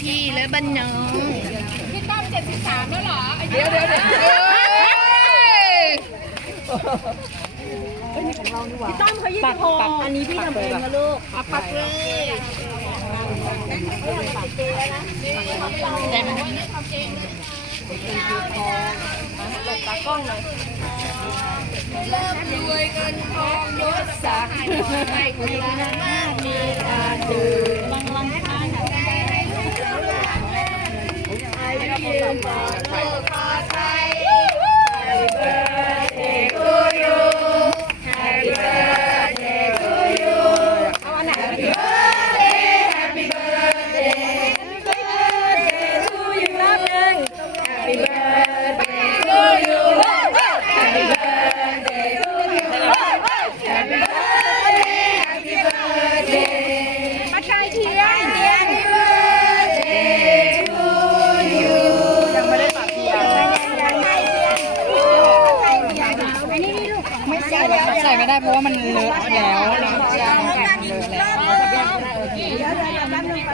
พี่และบ้านน้องพี่ต้อมเจ็ดสิบสามแล้วเหรออายุเดี๋ยวเดี๋ยวเดี๋ยวเอ้ยพี่ต้อมเขายี่สิบหกอันนี้พี่ทำเองนะลูกเอาปักเลยแต่มันไม่ทำเองเลยเริ่มรวยเงินทองยศศักดิ์ให้คุณละมามีอาถือลังลัง เพราะว่ามันเลอะแล้วแล้วมันเลอะแล้ว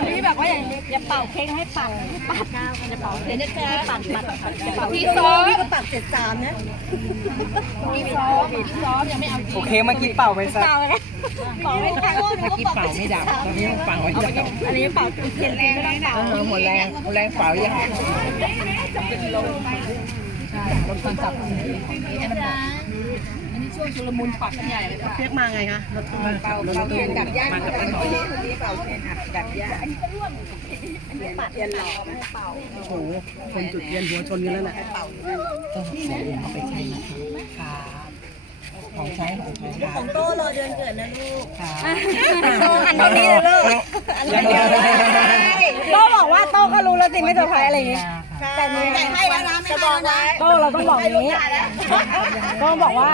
พี่แบบว่าอย่าอย่าเป่าเค้กให้ปัดปัดจะเป่าเค้กให้ปัดปัดปัดจะเป่าพี่ซ้อมปักเจ็ดสามนะพี่ซ้อมพี่ซ้อมยังไม่เอาจริงโอเคเมื่อกี้เป่าไปซะเป่าเลยเป่าไม่ทันเมื่อกี้เป่าไม่ดับตอนนี้เป่าไม่ดับอันนี้เป่าเทียนแรงไม่ได้เออหมดแรงหมดแรงเป่ายังอันนี้ ช่วงชุลมุนปัดกันใหญ่เลยค่ะเรียกมาไงคะรถตู้เป่าเป่าเทียนดับยากมากับหมอเป่าเทียนดับยากโอ้โหคนจุดเทียนหัวชนกันแล้วแหละต้องเสียเองเอาไปใช้นะคะของใช้ของใช้ค่ะของโต้รอเดือนเกิดนะลูกโตอันนี้เลยลูกอันนี้เลยโต้บอกว่าโต้ก็รู้แล้วสิไม่เซอร์ไพรส์อะไรอย่างงี้ แต่หนูใส่ให้แล้วนะไม่บอกนะ โต้เราต้องบอกอย่างนี้โต้บอกว่า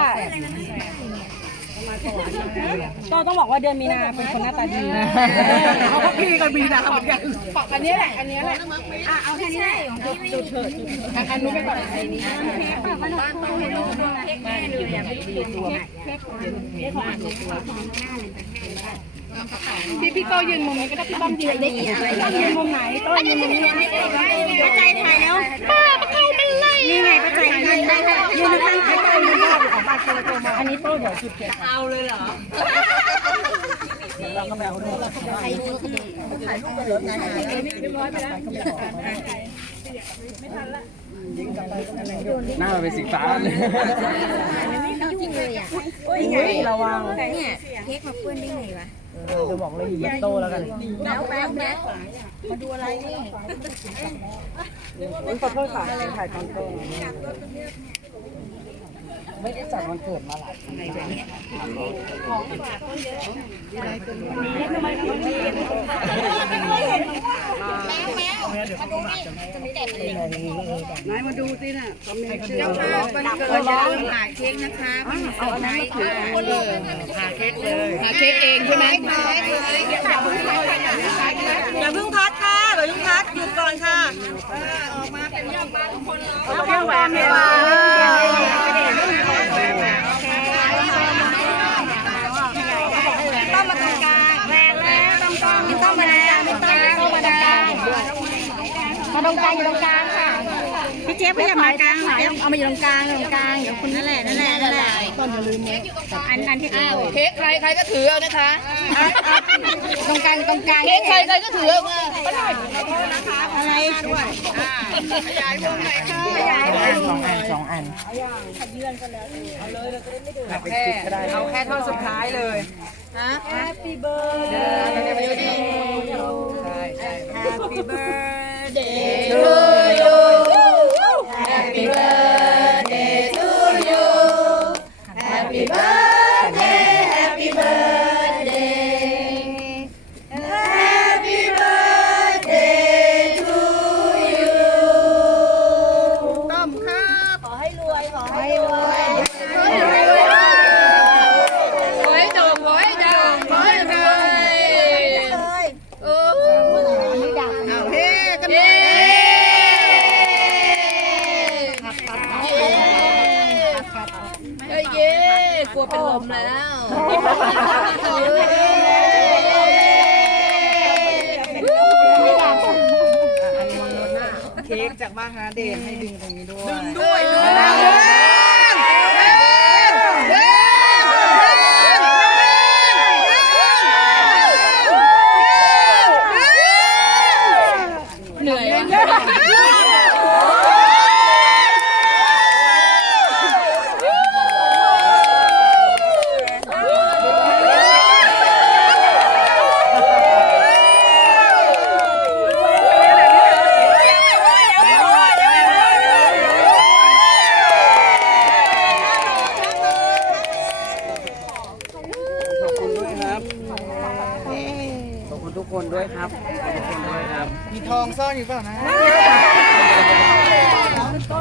โต้ต้องบอกว่าเดือนมีนาเป็นคนหน้าตาดีเขาก็พี่กันมีนาเหมือนกันอันนี้แหละอันนี้แหละอะเอาแค่นี้จุดเถิดอันนู้นไปก่อนอันนี้แม่เลยอะไม่รู้กี่ตัวพี่พี่โตยืนมุมนี้ก็ได้พี่ต้อมยืนได้อีกต้อมยืนมุมไหนโตยืนมุมนี้ป้าใจถ่ายแล้วป้า ป้าใจเป็นไรนี่ไงป้าใจยืนยืนข้างใครก็ยืนข้างของป้าโตโตมาอันนี้โตเดี๋ยวจุดเทียเอาเลยเหรอเราก็ไปเอาด้วยถ่ายรูปไปรถนะหน้ามันเป็นสีฟ้าเลย นี่ไงระวังเค้กมาเพื่อนได้ไงวะจะบอกเลยอยู่บนโตแล้วกันแล้วแป๊บนะขอโทษค่ะถ่ายตอนโต ไม่ได้จัดวันเกิดมาหลายปีนายมาดูสิน่ะคอมเมนต์ชื่อวันเกิดอย่าลืมหาเค้กนะคะมันเซอร์ไพรส์ค่ะคนเลยหาเค้กเลยหาเค้กเองใช่ไหมอย่าเพิ่งพัดค่ะอย่าเพิ่งพัดหยุดก่อนค่ะออกมาเป็นยอดมาแก้วแหวนดีกว่า ต้องมาตรงกลางแรงแล้วต้องต้องไม่ต้องมาตรงกลางไม่ต้องต้องมาตรงกลางมาต รงกลางอยู่ตรงกลางค่ะ พี่เจี๊ยบพี่อย่ามากลางหน่อยเอามาอยู่ตรงกลางตรงกลางเดี๋ยวคุณนั่นแหละนั่นแหละนั่นแหละต้นอย่าลืมนะอันอันที่อ้าวเค้กใครใครก็ถือเอานะคะตรงกลางตรงกลางเค้กใครใครก็ถือเอามาอะไรด้วยสองอันสองอันเอาแค่เอาแค่ท่อนสุดท้ายเลยฮะ Happy birthday ใช่ใช่ Happy birthday ขอให้รวยขอให้รวย เป็นลมแล้วเค้กจากบ้าฮาเดนให้ดึงตรงนี้ด้วย ดึงด้วยเลย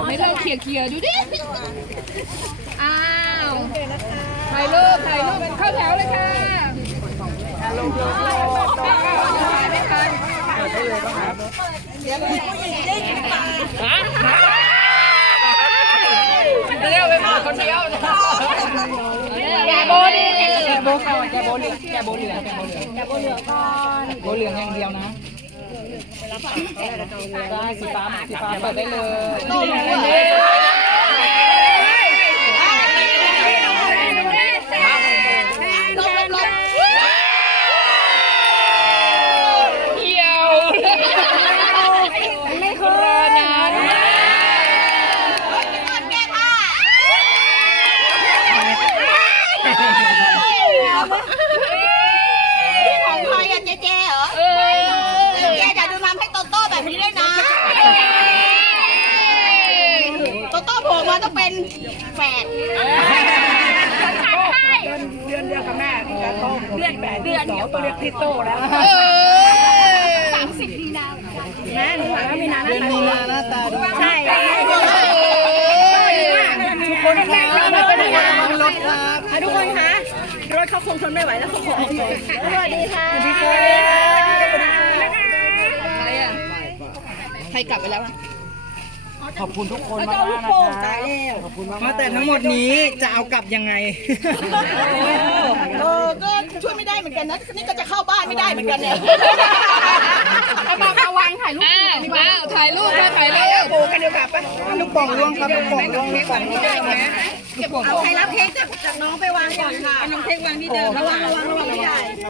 ไม่เลิกเคลียร์เคลียร์ดูดิ อ้าวถ่ายรูปถ่ายรูปเป็นเข้าแถวเลยค่ะไม่ทันเปิดได้เลยป่ะครับเร็วไปหมดคนเดียวแกโบดิแกโบเข้าแกโบเหลืองแกโบเหลืองแกโบเหลืองแกโบเหลืองก่อนโบเหลืองอย่างเดียวนะ ได้สีฟ้าสีฟ้าเปิดได้เลย เหี่ยวไม่เคยนาน ของใครอะเจ๊เจ๊เหรอ เออ เจ๊อย่าดูน้ำให้โตโต้แบบนี้ด้วยนะ โตโต้โผ ล่มาต้องเป็นแฝดเดือนเดียวกับแม่เดือนแปดเดือนเดียวตัวเรียกทิโต้แล้วสามสิบมีนาแม่หนูถามว่ามีนานนาหน้าตาดีใช่ทุกคนครับน้องรถครับทุกคนคะรถเขาคงทนไม่ไหวแล้วเขาขอออกเลยสวัสดีค่ะใครอะใครกลับไปแล้ว ขอบคุณทุกคนมากๆนะครับขอบคุณมากๆแต่ทั้งหมดนี้จะเอากลับยังไง เออก็ช่วยไม่ได้เหมือนกันนะนี่ก็จะเข้าบ้านไม่ได้เหมือนกันเนี่ยเอามามาวางถ่ายรูปอ้าวถ่ายรูปมาถ่ายรูปปูกันดีกว่าปะลูกโป่งล่วงครับลูกโป่งล่วงลูกโป่งล่วงเอาใครรับเค้กจากจากน้องไปวางก่อนค่ะน้องเค้กวางที่เดิมระวังระวังระวังไม่ได้